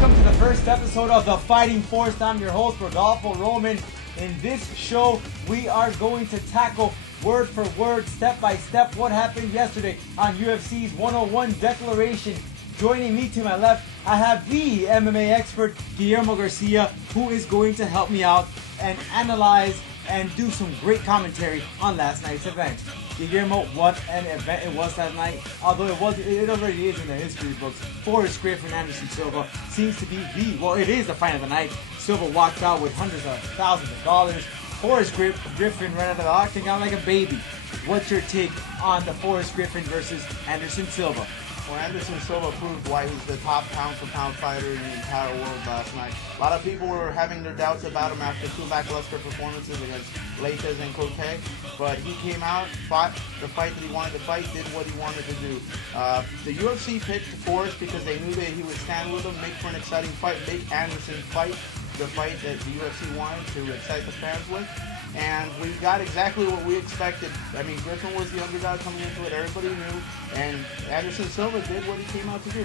welcome to the first episode of The Fighting Force. I'm your host, Rodolfo Roman. In this show, we are going to tackle word for word, step by step, what happened yesterday on UFC's 101 Declaration. Joining me to my left, I have the MMA expert, Guillermo Garcia, who is going to help me out and analyze and do some great commentary on last night's event. Guillermo, what an event it was last night. Although it already is in the history books. Forrest Griffin, Anderson Silva seems to be it is the fight of the night. Silva walked out with hundreds of thousands of dollars. Forrest Griffin ran out of the octagon like a baby. What's your take on the Forrest Griffin versus Anderson Silva? Well, Anderson Silva proved why he's the top pound-for-pound fighter in the entire world last night. A lot of people were having their doubts about him after two lackluster performances against Leites and Cote, but he came out, fought the fight that he wanted to fight, did what he wanted to do. The UFC picked Forrest because they knew that he would stand with him, make for an exciting fight, make Anderson fight the fight that the UFC wanted to excite the fans with. And we got exactly what we expected. I mean, Griffin was the underdog coming into it, everybody knew, and Anderson Silva did what he came out to do.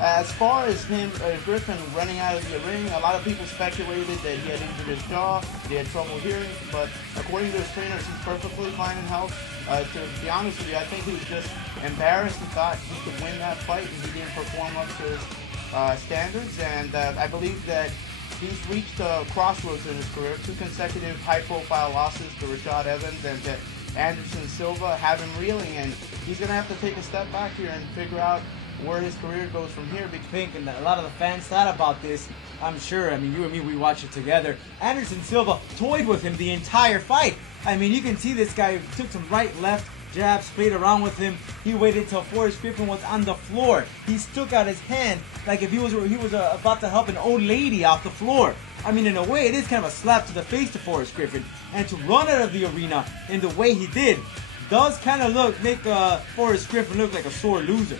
As far as Griffin running out of the ring, a lot of people speculated that he had injured his jaw, that he had trouble hearing, but according to his trainers, he's perfectly fine in health. To be honest with you, I think he was just embarrassed and thought he could win that fight, and he didn't perform up to his standards, and I believe that he's reached a crossroads in his career. Two consecutive high-profile losses to Rashad Evans and to Anderson Silva have him reeling, and he's going to have to take a step back here and figure out where his career goes from here. And a lot of the fans thought about this, I'm sure. I mean, you and me, we watched it together. Anderson Silva toyed with him the entire fight. I mean, you can see this guy took some right, left jabs, played around with him. He waited till Forrest Griffin was on the floor. He stuck out his hand like if he was about to help an old lady off the floor. I mean, in a way, it is kind of a slap to the face to Forrest Griffin. And to run out of the arena in the way he did does kind of make Forrest Griffin look like a sore loser.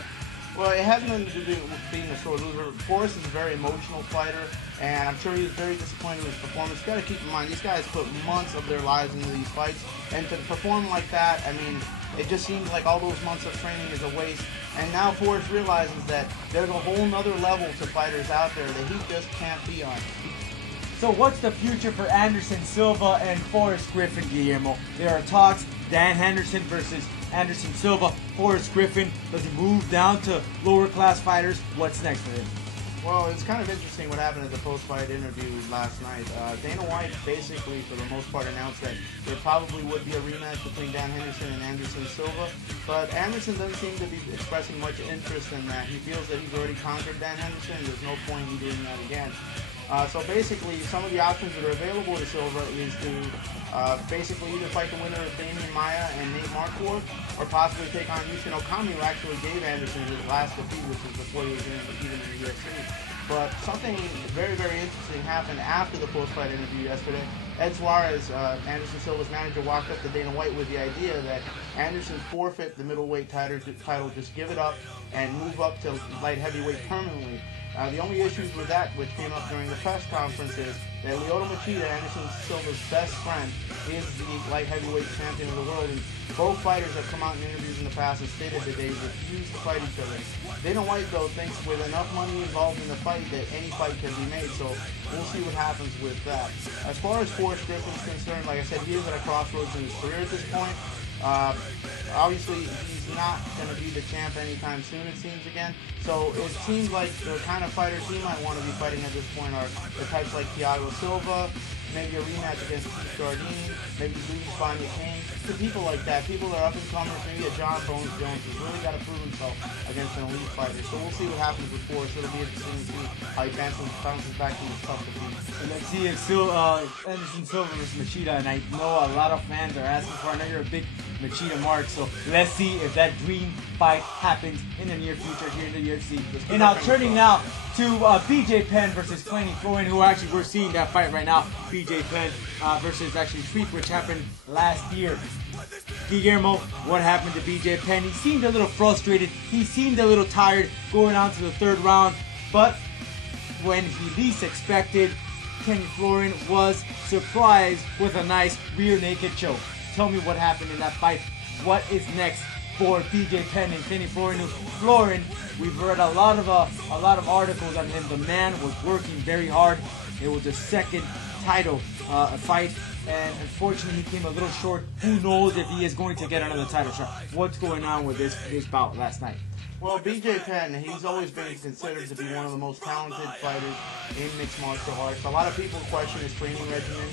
Well, it has nothing to do with being a sore loser. Forrest is a very emotional fighter, and I'm sure he was very disappointed with his performance. You got to keep in mind, these guys put months of their lives into these fights, and to perform like that, I mean, it just seems like all those months of training is a waste. And now Forrest realizes that there's a whole nother level to fighters out there that he just can't be on. So what's the future for Anderson Silva and Forrest Griffin, Guillermo? There are talks, Dan Henderson versus Anderson Silva. Forrest Griffin, does he move down to lower class fighters? What's next for him? Well, it's kind of interesting what happened at the post-fight interview last night. Dana White basically, for the most part, announced that there probably would be a rematch between Dan Henderson and Anderson Silva, but Anderson doesn't seem to be expressing much interest in that. He feels that he's already conquered Dan Henderson, and there's no point in doing that again. So basically, some of the options that are available to Silva is to basically either fight the winner of Damian Maia and Nate Marquardt, or possibly take on Yushin Okami, who actually gave Anderson his last defeat, which was before he was even in the UFC. But something very, very interesting happened after the post-fight interview yesterday. Ed Suarez, Anderson Silva's manager, walked up to Dana White with the idea that Anderson forfeit the middleweight title, just give it up, and move up to light heavyweight permanently. The only issues with that, which came up during the press conference, is that Lyoto Machida, Anderson Silva's best friend, is the light heavyweight champion of the world, and both fighters have come out in interviews in the past and stated that they refuse to fight each other. Dana White, though, thinks with enough money involved in the fight that any fight can be made, so we'll see what happens with that. As far as Forrest Griffin is concerned, like I said, he is at a crossroads in his career at this point. Obviously, he's not going to be the champ anytime soon, it seems, again. So it seems like the kind of fighters he might want to be fighting at this point are the types like Thiago Silva, maybe a rematch against Keith Jardine, maybe Luis Vanya-Kane. The people like that, people that are up and comers, maybe a John Bones Jones who's really got to prove himself against an elite fighter. So we'll see what happens with Forrest. It'll be interesting to see how he bounces back from his tough defeat. And let's see if Anderson Silva versus Machida, and I know a lot of fans are asking for it. I know you're a big Machida mark, so let's see if that dream fight happens in the near future here in the UFC. And now turning now to BJ Penn versus Tony Florian, who actually we're seeing that fight right now. BJ Penn versus actually Tweak, which happened last year. Guillermo, what happened to BJ Penn? He seemed a little frustrated. He seemed a little tired going on to the third round. But when he least expected, Tony Florian was surprised with a nice rear naked choke. Tell me what happened in that fight. What is next for BJ Penn and Kenny Florian. Florian, we've read a lot of articles on him. The man was working very hard. It was a second title fight, and unfortunately he came a little short. Who knows if he is going to get another title shot? What's going on with this bout last night? Well, BJ Penn, he's always been considered to be one of the most talented fighters in mixed martial arts. A lot of people question his training regimen.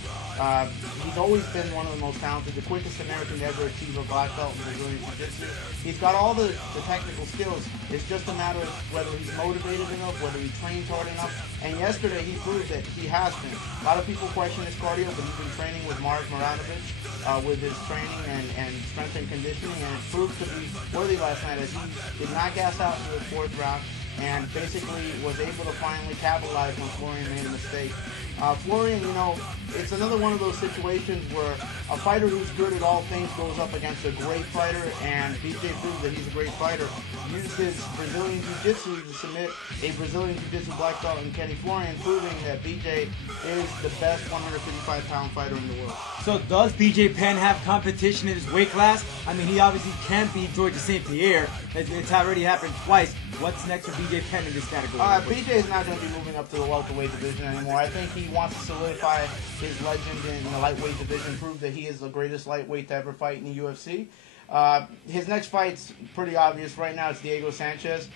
He's always been one of the most talented, the quickest American to ever achieve a black belt in Brazilian Jiu-Jitsu. He's got all the technical skills. It's just a matter of whether he's motivated enough, whether he trains hard enough. And yesterday he proved that he has been. A lot of people question his cardio, but he's been training with Mark Maranovich with his training and strength and conditioning, and it proved to be worthy last night as he did not gas out in the fourth round and basically was able to finally capitalize when Florian made a mistake. Florian, you know, it's another one of those situations where a fighter who's good at all things goes up against a great fighter, and BJ proved that he's a great fighter. Used his Brazilian Jiu-Jitsu to submit a Brazilian Jiu-Jitsu black belt in Kenny Florian, proving that BJ is the best 155-pound fighter in the world. So does BJ Penn have competition in his weight class? I mean, he obviously can't beat Georges St-Pierre. It's already happened twice. What's next for BJ Penn in this category? BJ is not going to be moving up to the welterweight division anymore. I think he wants to solidify his legend in the lightweight division, prove that he is the greatest lightweight to ever fight in the UFC. His next fight's pretty obvious right now. It's Diego Sanchez,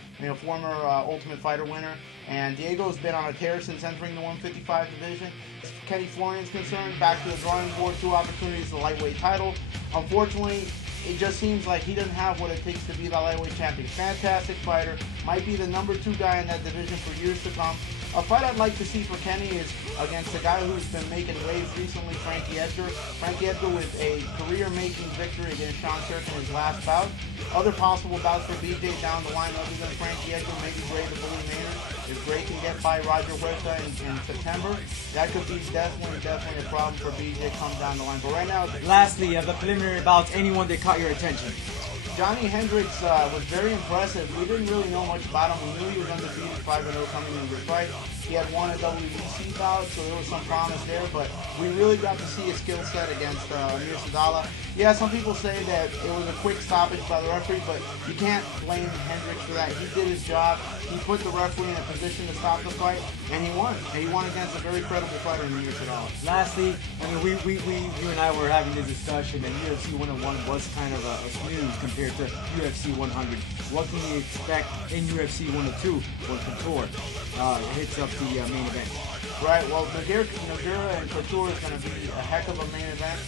former Ultimate Fighter winner. And Diego's been on a tear since entering the 155 division. As Kenny Florian's concerned, back to the drawing board, 2 opportunities, the lightweight title. Unfortunately, it just seems like he doesn't have what it takes to be the lightweight champion. Fantastic fighter, might be the #2 guy in that division for years to come. A fight I'd like to see for Kenny is against a guy who's been making waves recently, Frankie Edgar. Frankie Edgar with a career-making victory against Sean Turk in his last bout. Other possible bouts for BJ down the line other than Frankie Edgar, maybe Gray the Bully Maynard. If Gray can get by Roger Huerta in September, that could be definitely a problem for BJ come down the line. But right now, lastly, of the preliminary bouts, anyone that caught your attention? Johnny Hendricks was very impressive. We didn't really know much about him. We knew he was undefeated 5-0 coming into the fight. He had won a WBC bout, so there was some promise there, but we really got to see his skill set against Amir Sadala. Yeah, some people say that it was a quick stoppage by the referee, but you can't blame Hendricks for that. He did his job. He put the referee in a position to stop the fight, and he won. And he won against a very credible fighter in Amir Sadala. Lastly, I mean, you and I were having this discussion, and UFC 101 was kind of a snooze compared to UFC 100. What can we expect in UFC 102 when Couture hits up the main event? Right, well, Nogueira and Couture is going to be a heck of a main event.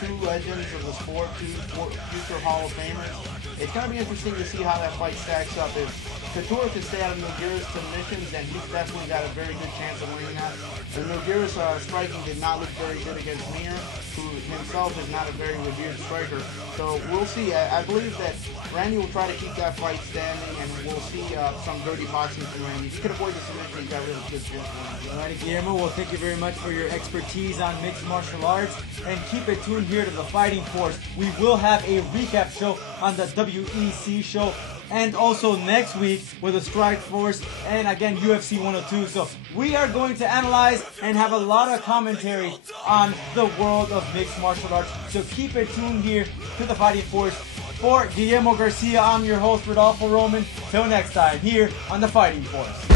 2 legends of the sport, 2 future Hall of Famers. It's going to be interesting to see how that fight stacks up. If Couture can stay out of Nogueira's submissions, then he's definitely got a very good chance of winning that. And Nogueira's striking did not look very good against Mir, who himself is not a very revered striker. So we'll see. I believe that Randy will try to keep that fight standing, and we'll see some dirty boxing from Randy. If he could avoid the submission, he's got really good skills. All right, Guillermo, well, thank you very much for your expertise on mixed martial arts, and keep it tuned here to The Fighting Force. We will have a recap show on the WEC show, and also next week with the Strike Force, and again UFC 102. So we are going to analyze and have a lot of commentary on the world of mixed martial arts. So keep it tuned here to The Fighting Force. For Guillermo Garcia, I'm your host, Rodolfo Roman. Till next time, here on The Fighting Force.